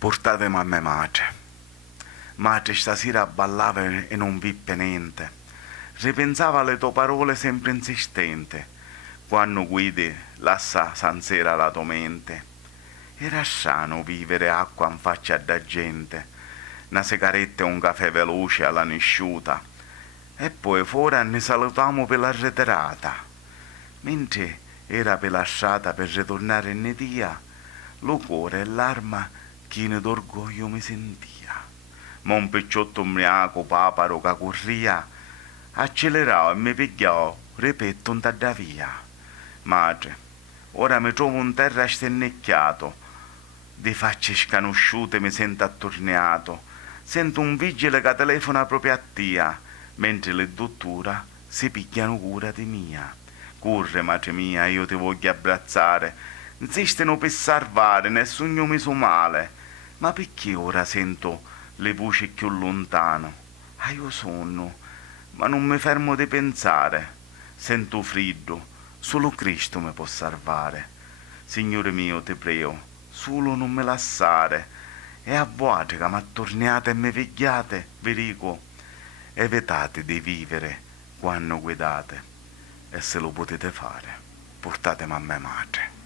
Portatemi a me madre. Madre stasera ballava e non vippe niente. Ripensava alle tue parole sempre insistenti. Quando guidi, lascia sansera la tua mente. Era strano vivere acqua in faccia da gente, una sigaretta e un caffè veloce alla nisciuta. E poi fuori ne salutiamo per la reiterata. Mentre era per la strada per ritornare in dia, lo cuore e l'arma chino d'orgoglio mi sentia. Ma un picciotto ubriaco, paparo, che corria, accelerò e mi pigliò, ripeto, un da via. Madre, ora mi trovo in terra stennecchiato, di facce sconosciute mi sento attorniato, sento un vigile che telefona proprio a tia, mentre le dottora si pigliano cura di mia. Corre, madre mia, io ti voglio abbracciare, insistono per salvare, nessuno mi su male, ma perché ora sento le voci più lontano? Ah, io sonno, ma non mi fermo di pensare, sento freddo, solo Cristo mi può salvare. Signore mio, ti prego, solo non me lasciare, e a voi che mi attorniate e mi pigliate, vi dico, evitate di vivere quando guidate, e se lo potete fare, portatemi a me madre.